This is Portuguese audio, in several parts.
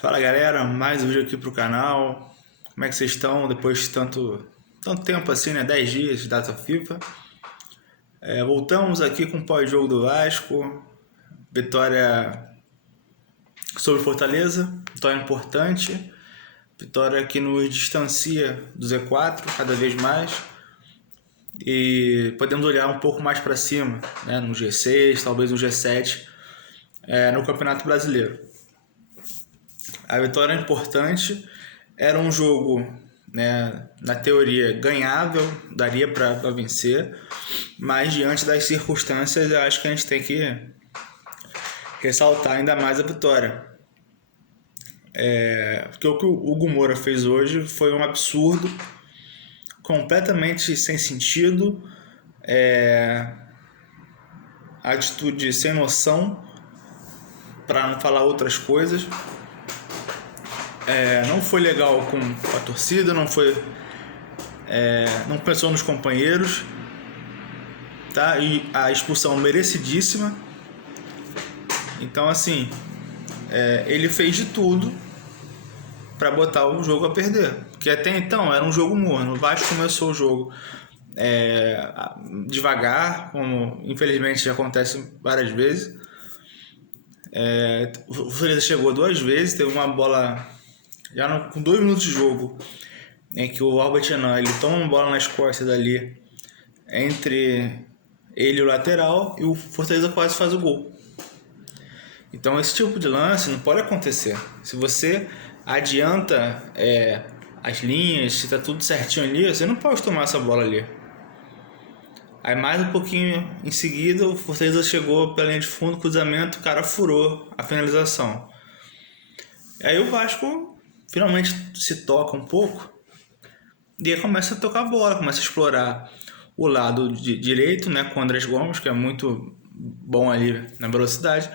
Fala galera, mais um vídeo aqui pro canal. Como é que vocês estão depois de tanto tempo assim, né? 10 dias de data FIFA. Voltamos aqui com o pós-jogo do Vasco. Vitória sobre Fortaleza, vitória importante. Vitória que nos distancia do Z4 cada vez mais. E podemos olhar um pouco mais para cima, né? No G6, talvez no G7, no Campeonato Brasileiro. A vitória é importante, era um jogo, né, na teoria ganhável, daria para vencer, mas diante das circunstâncias eu acho que a gente tem que ressaltar ainda mais a vitória. Porque o que o Hugo Moura fez hoje foi um absurdo, completamente sem sentido, atitude sem noção, para não falar outras coisas. Não foi legal com a torcida, não pensou nos companheiros, tá? E a expulsão merecidíssima. Então assim, ele fez de tudo para botar o jogo a perder, porque até então era um jogo morno. O Vasco começou o jogo devagar, como infelizmente já acontece várias vezes. O Fortaleza chegou 2 vezes, teve uma bola já com 2 minutos de jogo, em que o Albert Henan, ele toma uma bola nas costas dali, entre ele e o lateral, e o Fortaleza quase faz o gol. Então esse tipo de lance não pode acontecer. Se você adianta as linhas, se tá tudo certinho ali, você não pode tomar essa bola ali. Aí mais um pouquinho em seguida, o Fortaleza chegou pela linha de fundo, cruzamento, o cara furou a finalização. Aí o Vasco finalmente se toca um pouco e aí começa a tocar a bola, começa a explorar o lado direito, né, com o Andrés Gomes, que é muito bom ali na velocidade,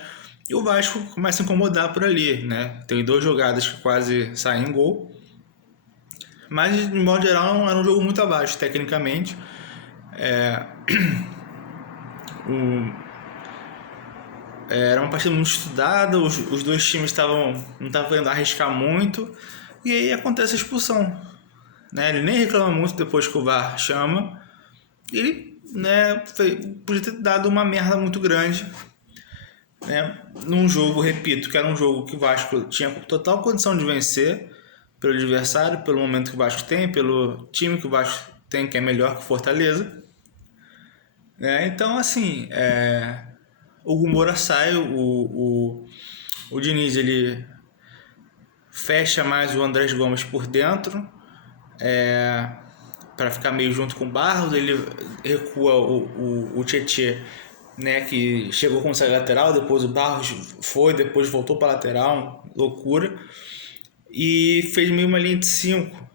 e o Vasco começa a incomodar por ali, né? Tem 2 jogadas que quase saem em gol, mas de modo geral era um jogo muito abaixo tecnicamente. Era uma partida muito estudada, os dois times não estavam querendo arriscar muito, e aí acontece a expulsão, né? Ele nem reclama muito depois que o VAR chama. Ele, né, podia ter dado uma merda muito grande, né? Num jogo, repito, que era um jogo que o Vasco tinha total condição de vencer, pelo adversário, pelo momento que o Vasco tem, pelo time que o Vasco tem, que é melhor que o Fortaleza, né? Então assim, o Hugo Moura sai, o Diniz, ele fecha mais o Andrés Gomes por dentro, para ficar meio junto com o Barros. Ele recua o Tietê, né, que chegou com saída lateral, depois o Barros foi, depois voltou para lateral, loucura, e fez meio uma linha de 5,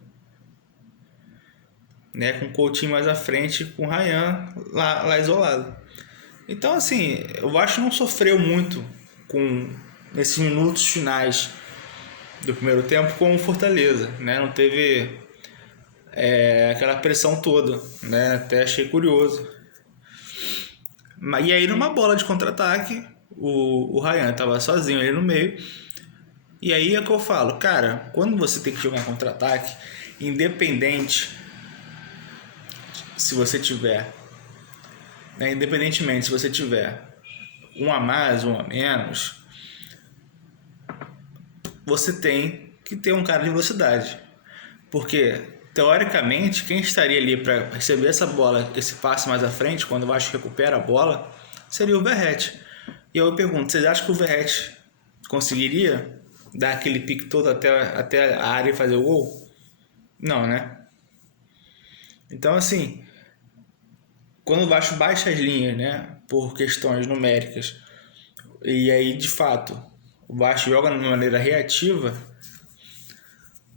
né, com o Coutinho mais à frente, com o Ryan lá isolado. Então assim, o Vasco não sofreu muito nesses minutos finais do primeiro tempo com o Fortaleza, né? Não teve aquela pressão toda, né? Até achei curioso. E aí numa bola de contra-ataque, o Ryan estava sozinho ali no meio, e aí é que eu falo, cara, quando você tem que jogar em contra-ataque, independente se você tiver, né, independentemente se você tiver um a mais, um a menos, você tem que ter um cara de velocidade, porque teoricamente quem estaria ali para receber essa bola, esse passe mais à frente, quando o Vasco recupera a bola, seria o Verratti. E eu pergunto, vocês acham que o Verratti conseguiria dar aquele pique todo até a área e fazer o gol? Não, né? Então assim, quando o Vasco baixa as linhas, né, por questões numéricas, e aí de fato o Vasco joga de maneira reativa,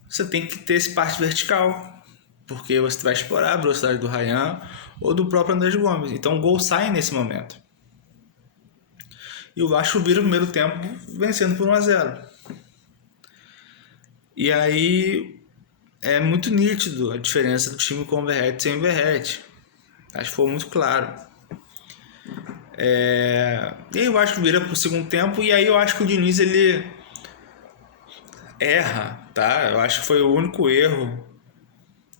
você tem que ter esse parte vertical, porque você vai explorar a velocidade do Ryan ou do próprio Andrés Gomes. Então o gol sai nesse momento. E o Vasco vira o primeiro tempo vencendo por 1-0. E aí é muito nítido a diferença do time com o Verratti e sem o Verratti. Acho que foi muito claro. E aí o Vasco vira pro segundo tempo, e aí eu acho que o Diniz, ele erra, tá? Eu acho que foi o único erro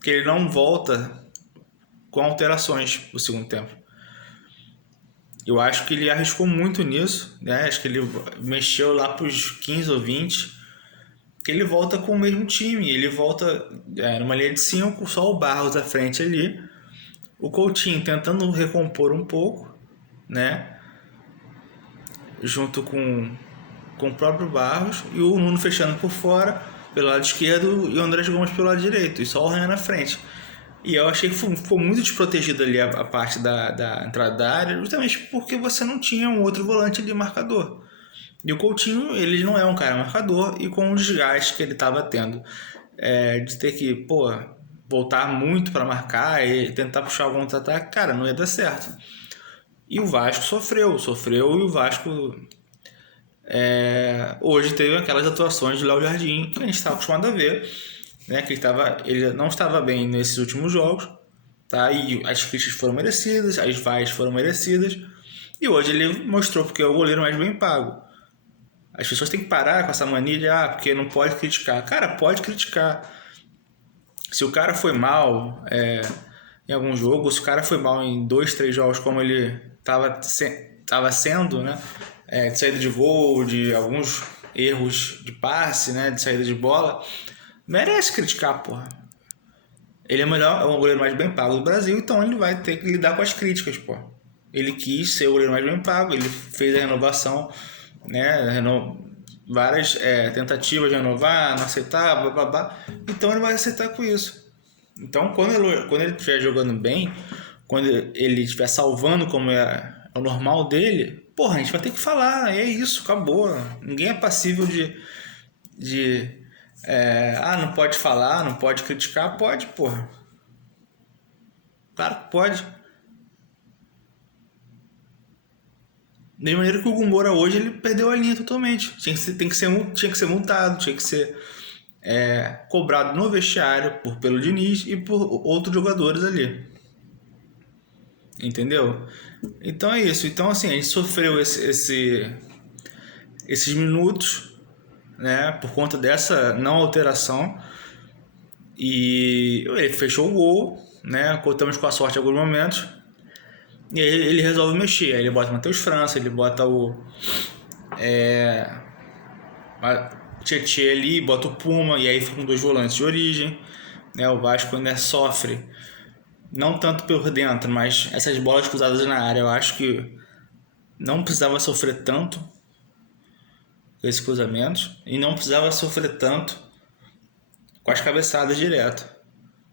que ele não volta com alterações pro segundo tempo. Eu acho que ele arriscou muito nisso, né? Acho que ele mexeu lá pros 15 ou 20, que ele volta com o mesmo time. Ele volta numa linha de 5, só o Barros à frente ali. O Coutinho tentando recompor um pouco, né? Junto com o próprio Barros. E o Nuno fechando por fora, pelo lado esquerdo, e o Andrés Gomes pelo lado direito. E só o Ryan na frente. E eu achei que ficou muito desprotegido ali a parte da entrada da área, justamente porque você não tinha um outro volante ali marcador. E o Coutinho, ele não é um cara marcador, e com o desgaste que ele estava tendo, de ter que, voltar muito para marcar e tentar puxar algum contra-ataque, cara, não ia dar certo. E o Vasco sofreu e o Vasco hoje teve aquelas atuações de Léo Jardim que a gente está acostumado a ver, né? Que ele não estava bem nesses últimos jogos, tá? E as críticas foram merecidas, as vaias foram merecidas, e hoje ele mostrou porque é o goleiro mais bem pago. As pessoas têm que parar com essa mania de porque não pode criticar. Cara, pode criticar. Se o cara foi mal em algum jogo, se o cara foi mal em 2, 3 jogos como ele estava sendo, né? De saída de gol, de alguns erros de passe, né? De saída de bola, merece criticar, porra. Ele é o goleiro mais bem pago do Brasil, então ele vai ter que lidar com as críticas, porra. Ele quis ser o goleiro mais bem pago, ele fez a renovação, né? Várias tentativas de renovar, não aceitar, blá. Então ele vai aceitar com isso. Então quando ele estiver jogando bem, quando ele estiver salvando como é o normal dele, porra, a gente vai ter que falar, é isso, acabou. Ninguém é passível de não pode falar, não pode criticar. Pode, porra. Claro que pode. De maneira que o Gumora hoje ele perdeu a linha totalmente. Tinha que ser multado, tinha que ser cobrado no vestiário pelo Diniz e por outros jogadores ali. Entendeu? Então é isso. Então assim, a gente sofreu esses minutos, né, por conta dessa não alteração. E ele fechou o gol, né? Contamos com a sorte em alguns momentos. E aí ele resolve mexer. Aí ele bota o Matheus França, ele bota o Tietê ali, bota o Puma, e aí ficam 2 volantes de origem, né? O Vasco ainda sofre, não tanto por dentro, mas essas bolas cruzadas na área, eu acho que não precisava sofrer tanto com esses cruzamentos, e não precisava sofrer tanto com as cabeçadas direto.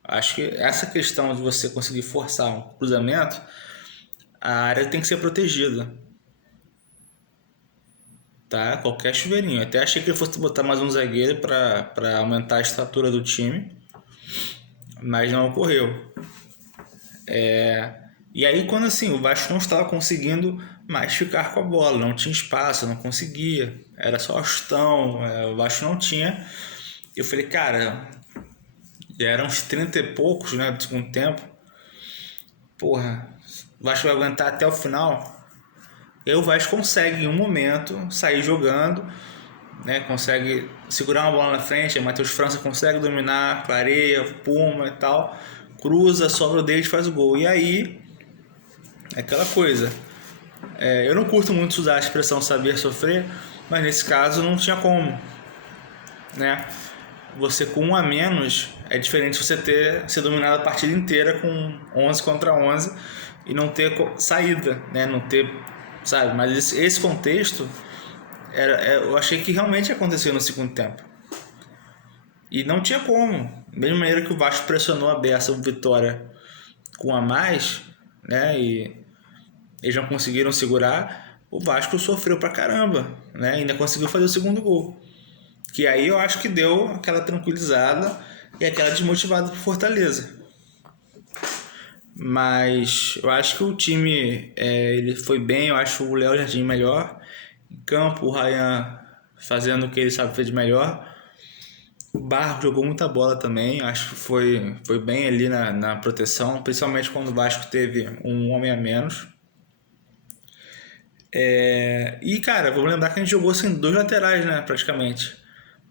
Acho que essa questão de você conseguir forçar um cruzamento, a área tem que ser protegida, tá? Qualquer chuveirinho. Até achei que ele fosse botar mais um zagueiro para aumentar a estatura do time, mas não ocorreu. E aí quando assim o Vasco não estava conseguindo mais ficar com a bola, não tinha espaço, não conseguia, era só chutão, o Vasco não tinha. Eu falei, cara, já eram uns 30 e poucos, né, do segundo tempo. Porra, o Vasco vai aguentar até o final. E aí o Vasco consegue em um momento sair jogando, né? Consegue segurar uma bola na frente. Aí Matheus França consegue dominar, clareia, Puma e tal, cruza, sobra o David, faz o gol. E aí, aquela coisa. Eu não curto muito usar a expressão saber sofrer, mas nesse caso não tinha como, né? Você com 1 a menos é diferente você ser dominado a partida inteira com 11 contra 11 e não ter saída, né? Não ter, sabe? Mas esse contexto eu achei que realmente aconteceu no segundo tempo. E não tinha como. Da mesma maneira que o Vasco pressionou a beça Vitória com a mais, né? E eles não conseguiram segurar, o Vasco sofreu pra caramba, né? Ainda conseguiu fazer o segundo gol. Que aí eu acho que deu aquela tranquilizada e aquela desmotivada pro Fortaleza. Mas eu acho que o time ele foi bem, eu acho o Léo Jardim melhor. Em campo, o Ryan fazendo o que ele sabe fazer de melhor. O Barro jogou muita bola também, acho que foi bem ali na proteção, principalmente quando o Vasco teve um homem a menos. E cara, vamos lembrar que a gente jogou sem 2 laterais, né, praticamente.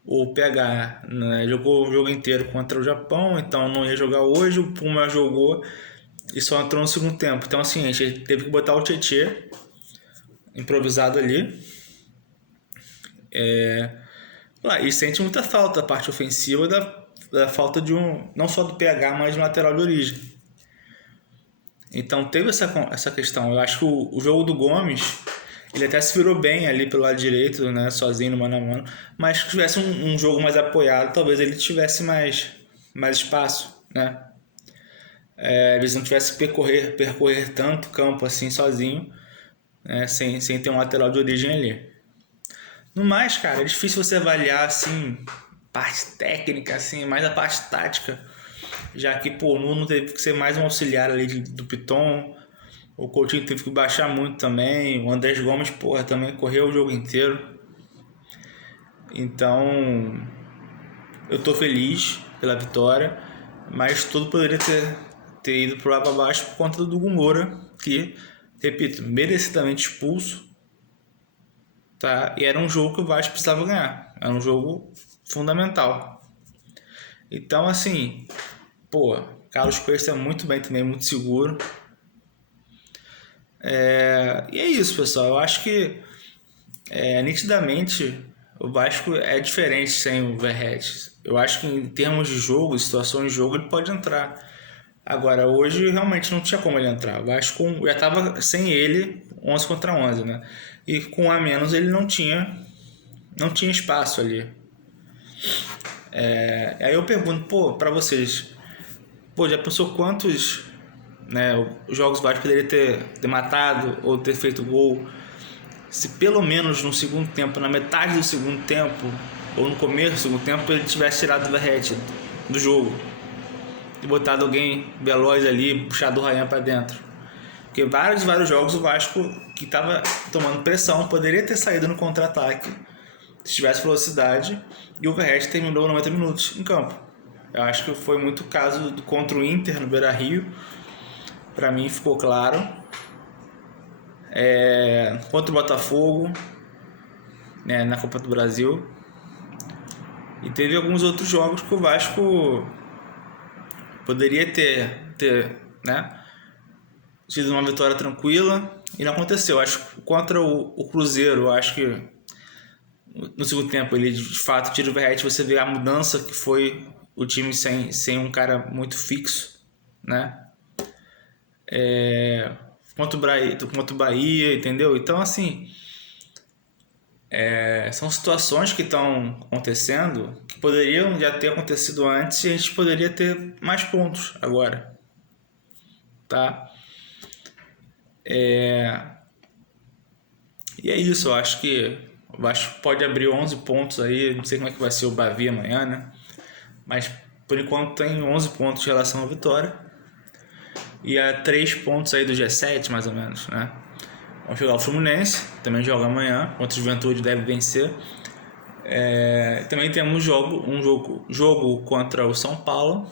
o PH, né, jogou o jogo inteiro contra o Japão, então não ia jogar hoje. O Puma jogou e só entrou no segundo tempo. Então, assim, a gente teve que botar o Tietê improvisado ali. E sente muita falta a parte ofensiva da falta de não só do PH, mas de lateral de origem. Então teve essa questão. Eu acho que o jogo do Gomes, ele até se virou bem ali pelo lado direito, né, sozinho no mano a mano, mas se tivesse um jogo mais apoiado, talvez ele tivesse mais espaço, né? Eles não tivessem que percorrer tanto campo assim sozinho, né, sem ter um lateral de origem ali. No mais, cara, é difícil você avaliar assim parte técnica, assim, mais a parte tática, já que o Nuno teve que ser mais um auxiliar ali do Piton, o Coutinho teve que baixar muito também, o Andrés Gomes, também correu o jogo inteiro. Então, eu tô feliz pela vitória, mas tudo poderia ter ido pro lá para baixo por conta do Hugo Moura, que, repito, merecidamente expulso, tá? E era um jogo que o Vasco precisava ganhar, era um jogo fundamental. Então, assim, Carlos Coelho está muito bem também, muito seguro. E é isso, pessoal. Eu acho que nitidamente o Vasco é diferente sem o Verratti. Eu acho que em termos de jogo, situações de jogo, ele pode entrar. Agora, hoje realmente não tinha como ele entrar. O Vasco já estava sem ele 11 contra 11, né? E com um a menos ele não tinha espaço ali. Aí eu pergunto, para vocês, já pensou quantos, né, jogos o Vasco poderia ter matado ou ter feito gol se pelo menos no segundo tempo, na metade do segundo tempo ou no começo do segundo tempo, ele tivesse tirado o Verratti do jogo e botado alguém veloz ali, puxado o Ryan para dentro? Porque vários jogos o Vasco, que estava tomando pressão, poderia ter saído no contra-ataque se tivesse velocidade, e o Verratti terminou 90 minutos em campo. Eu acho que foi muito caso contra o Inter no Beira-Rio. Para mim ficou claro. Contra o Botafogo, né, na Copa do Brasil. E teve alguns outros jogos que o Vasco poderia ter né, tido uma vitória tranquila e não aconteceu. Acho que contra o Cruzeiro, acho que no segundo tempo ele de fato tira o Verratti, você vê a mudança que foi o time sem um cara muito fixo, né? Contra o Bahia, entendeu? Então, assim, são situações que estão acontecendo que poderiam já ter acontecido antes e a gente poderia ter mais pontos agora, tá? E é isso, eu acho que o Vasco pode abrir 11 pontos aí, não sei como é que vai ser o Bavi amanhã, né? Mas por enquanto tem 11 pontos em relação à vitória e a 3 pontos aí do G7, mais ou menos, né? Vamos jogar o Fluminense, também joga amanhã, contra o Juventude, deve vencer. Também temos um jogo contra o São Paulo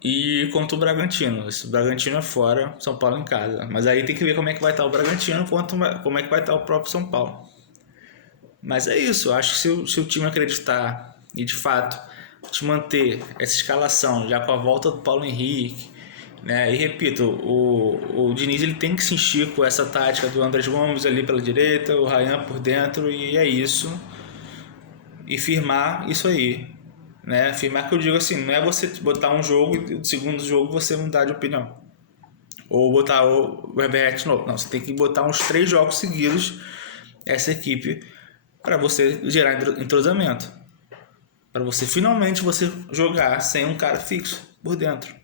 e contra o Bragantino. O Bragantino é fora, São Paulo em casa. Mas aí tem que ver como é que vai estar o Bragantino, como é que vai estar o próprio São Paulo. Mas é isso, eu acho que se o time acreditar e de fato te manter essa escalação, já com a volta do Paulo Henrique, né? E repito, o Diniz ele tem que se encher com essa tática do Andrés Gomes ali pela direita, o Ryan por dentro, e é isso. E firmar isso aí, né? Firmar, que eu digo assim, não é você botar um jogo e no segundo jogo você mudar de opinião, ou botar o Verratti de novo. Não, você tem que botar uns 3 jogos seguidos essa equipe para você gerar entrosamento, para você finalmente jogar sem um cara fixo por dentro,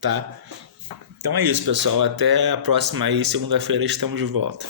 tá? Então é isso, pessoal, até a próxima aí, segunda-feira estamos de volta.